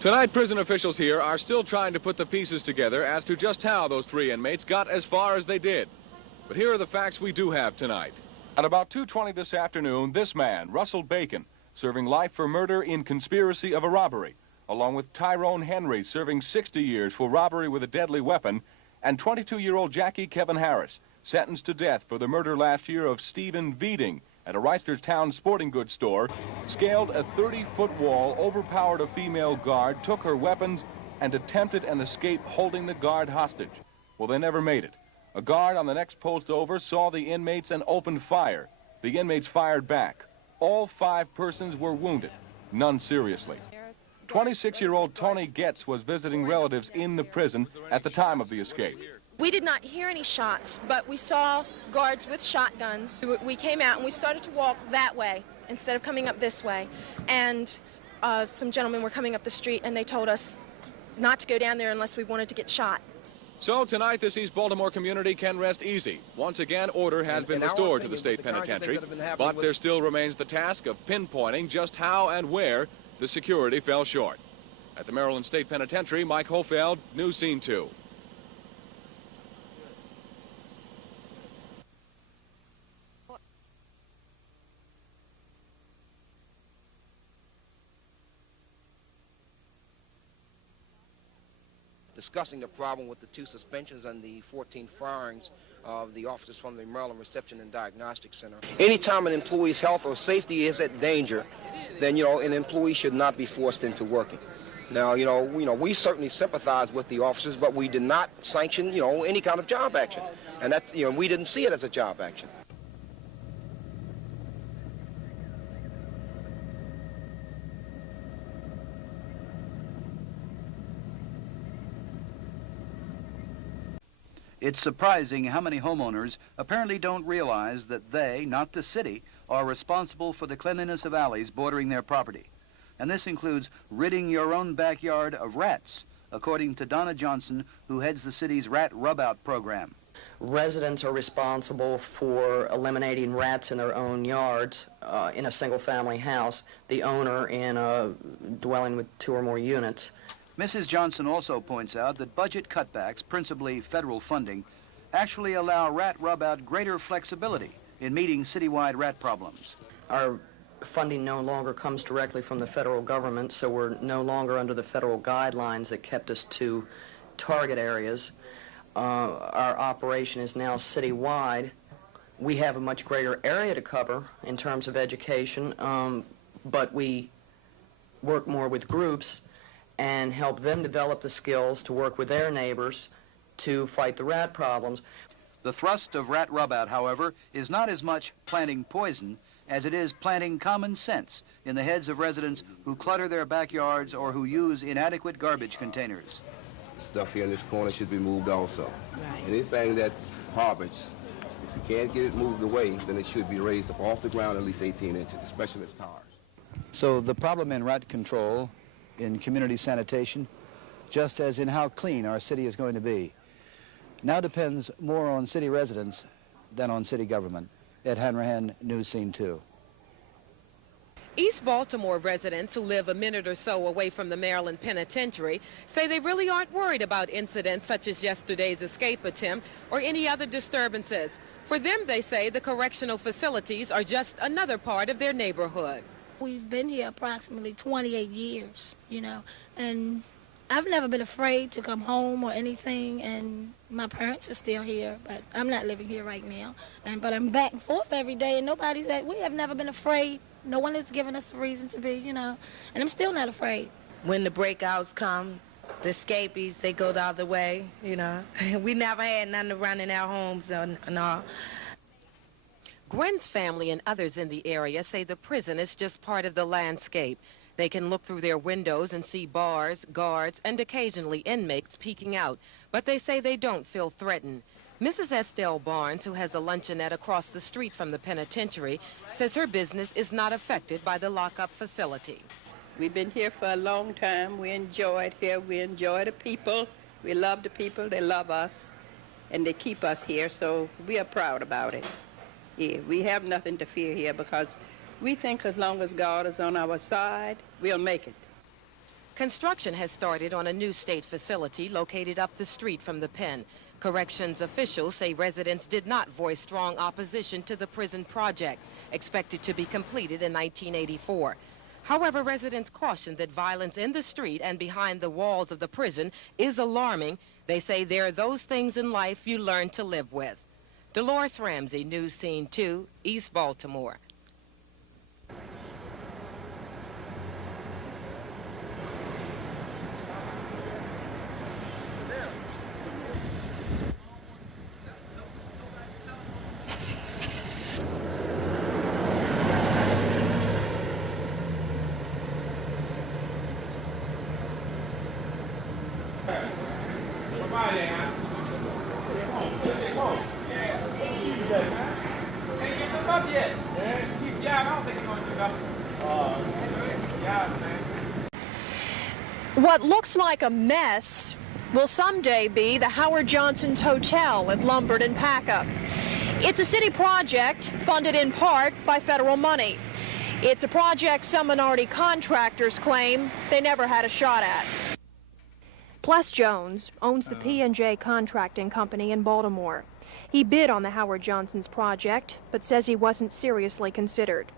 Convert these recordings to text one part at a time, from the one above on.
Tonight, prison officials here are still trying to put the pieces together as to just how those 3 inmates got as far as they did. But here are the facts we do have tonight. At about 2:20 this afternoon, this man, Russell Bacon, serving life for murder in conspiracy of a robbery, along with Tyrone Henry, serving 60 years for robbery with a deadly weapon, and 22-year-old Jackie Kevin Harris, sentenced to death for the murder last year of Stephen Veeding at a Reisterstown sporting goods store, scaled a 30-foot wall, overpowered a female guard, took her weapons, and attempted an escape holding the guard hostage. Well, they never made it. A guard on the next post over saw the inmates and opened fire. The inmates fired back. All 5 persons were wounded, none seriously. 26-year-old Tony Getz was visiting relatives in the prison at the time of the escape. We did not hear any shots, but we saw guards with shotguns. We came out and we started to walk that way instead of coming up this way. And some gentlemen were coming up the street and they told us not to go down there unless we wanted to get shot. So tonight, this East Baltimore community can rest easy. Once again, order has been restored to the state penitentiary, but there still remains the task of pinpointing just how and where the security fell short. At the Maryland State Penitentiary, Mike Hofeld, News Scene 2. Discussing the problem with the 2 suspensions and the 14 firings of the officers from the Maryland Reception and Diagnostic Center. Anytime an employee's health or safety is at danger, then, an employee should not be forced into working. Now, we certainly sympathize with the officers, but we did not sanction, any kind of job action. And that's, we didn't see it as a job action. It's surprising how many homeowners apparently don't realize that they, not the city, are responsible for the cleanliness of alleys bordering their property. And this includes ridding your own backyard of rats, according to Donna Johnson, who heads the city's rat rub-out program. Residents are responsible for eliminating rats in their own yards in a single-family house, the owner in a dwelling with 2 or more units. Mrs. Johnson also points out that budget cutbacks, principally federal funding, actually allow rat rub-out greater flexibility in meeting citywide rat problems. Our funding no longer comes directly from the federal government, so we're no longer under the federal guidelines that kept us to target areas. Our operation is now citywide. We have a much greater area to cover in terms of education, but we work more with groups and help them develop the skills to work with their neighbors to fight the rat problems. The thrust of rat rub-out, however, is not as much planting poison as it is planting common sense in the heads of residents who clutter their backyards or who use inadequate garbage containers. The stuff here in this corner should be moved also. Right. Anything that's garbage, if you can't get it moved away, then it should be raised up off the ground at least 18 inches, especially if it's tires. So the problem in rat control, in community sanitation, just as in how clean our city is going to be, now depends more on city residents than on city government. Ed Hanrahan, News Scene 2. East Baltimore residents who live a minute or so away from the Maryland Penitentiary say they really aren't worried about incidents such as yesterday's escape attempt or any other disturbances. For them, they say, the correctional facilities are just another part of their neighborhood. We've been here approximately 28 years, and I've never been afraid to come home or anything, and my parents are still here, but I'm not living here right now. But I'm back and forth every day, and we have never been afraid. No one has given us a reason to be, and I'm still not afraid. When the breakouts come, the escapees, they go the other way, We never had none around in our homes and all. Gwen's family and others in the area say the prison is just part of the landscape. They can look through their windows and see bars, guards, and occasionally inmates peeking out, but they say they don't feel threatened. Mrs. Estelle Barnes, who has a luncheonette across the street from the penitentiary, says her business is not affected by the lockup facility. We've been here for a long time. We enjoy it here. We enjoy the people. We love the people. They love us, and they keep us here, so we are proud about it. Yeah, we have nothing to fear here because we think as long as God is on our side, we'll make it. Construction has started on a new state facility located up the street from the pen. Corrections officials say residents did not voice strong opposition to the prison project, expected to be completed in 1984. However, residents caution that violence in the street and behind the walls of the prison is alarming. They say there are those things in life you learn to live with. Dolores Ramsey, News Scene 2, East Baltimore. What looks like a mess will someday be the Howard Johnson's Hotel at Lombard and Paca. It's a city project funded in part by federal money. It's a project some minority contractors claim they never had a shot at. Plus Jones owns the P&J contracting company in Baltimore. He bid on the Howard Johnson's project, but says he wasn't seriously considered.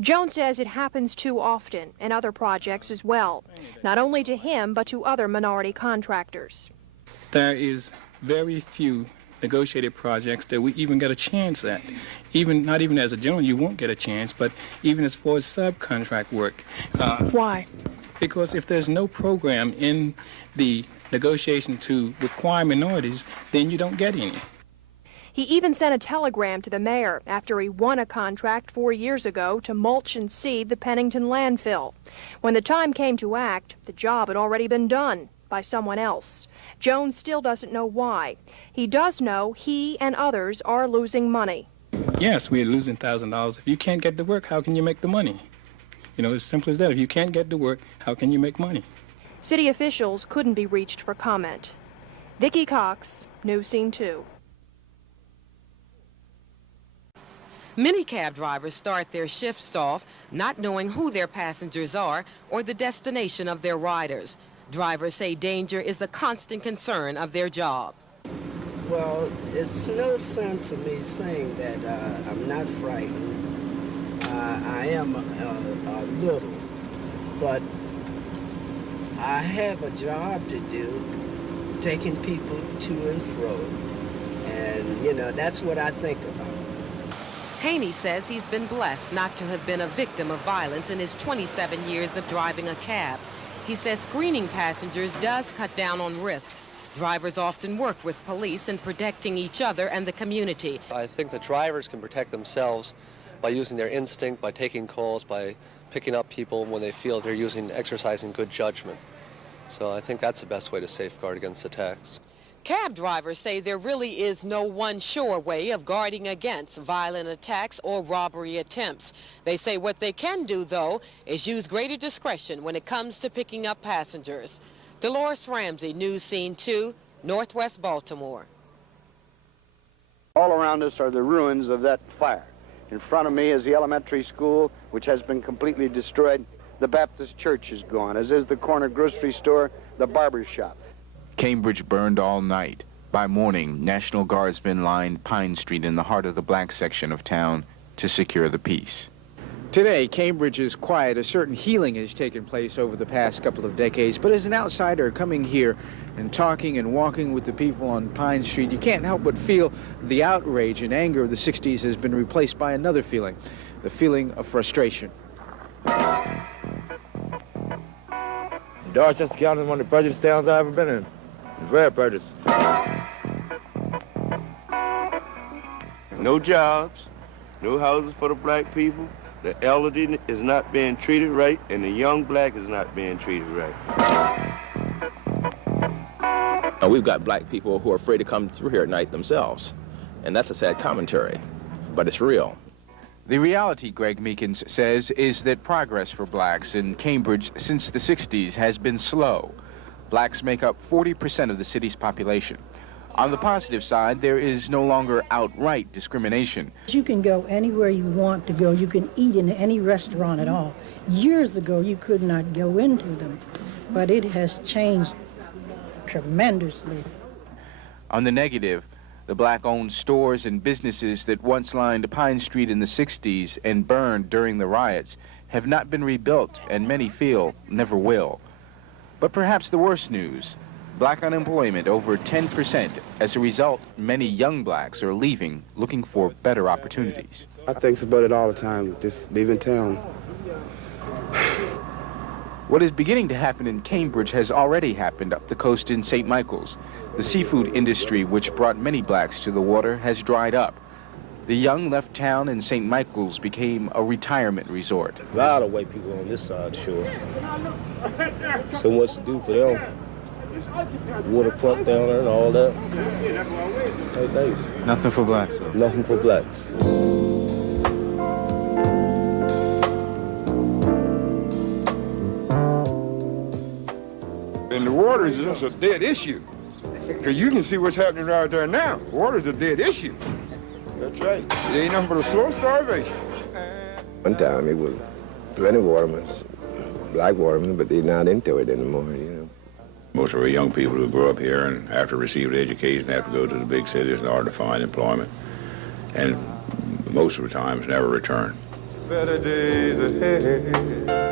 Jones says it happens too often in other projects as well, not only to him, but to other minority contractors. There is very few negotiated projects that we even get a chance at. Not even as a general, you won't get a chance, but even as far as subcontract work. Why? Because if there's no program in the negotiation to require minorities, then you don't get any. He even sent a telegram to the mayor after he won a contract 4 years ago to mulch and seed the Pennington landfill. When the time came to act, the job had already been done by someone else. Jones still doesn't know why. He does know he and others are losing money. Yes, we're losing $1,000. If you can't get the work, how can you make the money? You know, as simple as that. If you can't get the work, how can you make money? City officials couldn't be reached for comment. Vicki Cox, News Scene 2. Many cab drivers start their shifts off not knowing who their passengers are or the destination of their riders. Drivers say danger is a constant concern of their job. Well, it's no sense of me saying that I'm not frightened. I am a little, but I have a job to do, taking people to and fro, and, you know, that's what I think about. Haney says he's been blessed not to have been a victim of violence in his 27 years of driving a cab. He says screening passengers does cut down on risk. Drivers often work with police in protecting each other and the community. I think the drivers can protect themselves by using their instinct, by taking calls, by picking up people when they feel they're exercising good judgment. So I think that's the best way to safeguard against attacks. Cab drivers say there really is no one sure way of guarding against violent attacks or robbery attempts. They say what they can do, though, is use greater discretion when it comes to picking up passengers. Dolores Ramsey, News Scene 2, Northwest Baltimore. All around us are the ruins of that fire. In front of me is the elementary school, which has been completely destroyed. The Baptist church is gone, as is the corner grocery store, the barber shop. Cambridge burned all night. By morning, National Guardsmen lined Pine Street in the heart of the black section of town to secure the peace. Today, Cambridge is quiet. A certain healing has taken place over the past couple of decades, but as an outsider coming here and talking and walking with the people on Pine Street, you can't help but feel the outrage and anger of the 60s has been replaced by another feeling, the feeling of frustration. Dorchester County is one of the prejudiced towns I've ever been in. It's very prejudiced. No jobs, no houses for the black people. The elderly is not being treated right, and the young black is not being treated right. We've got black people who are afraid to come through here at night themselves, and that's a sad commentary, but it's real. The reality, Greg Meekins says, is that progress for blacks in Cambridge since the 60s has been slow. Blacks make up 40% of the city's population. On the positive side, there is no longer outright discrimination. You can go anywhere you want to go. You can eat in any restaurant at all. Years ago, you could not go into them. but it has changed tremendously. On the negative, the black-owned stores and businesses that once lined Pine Street in the 60s and burned during the riots have not been rebuilt, and many feel never will. But perhaps the worst news, black unemployment over 10%. As a result, many young blacks are leaving, looking for better opportunities. I think about it all the time, just leaving town. What is beginning to happen in Cambridge has already happened up the coast in St. Michael's. The seafood industry, which brought many blacks to the water, has dried up. The young left town, and St. Michael's became a retirement resort. A lot of white people on this side of the shore. So much to do for them. Waterfront down there and all that. Hey, nice. Nothing for blacks. Nothing for blacks. And the water is just a dead issue. Because you can see what's happening right there now. Water's a dead issue. That's right. It ain't nothing but a slow starvation. One time it was plenty of watermen, black watermen, but they're not into it anymore, you know. Most of our young people who grow up here and after received education have to go to the big cities in order to find employment. And most of the times never return. Better days ahead.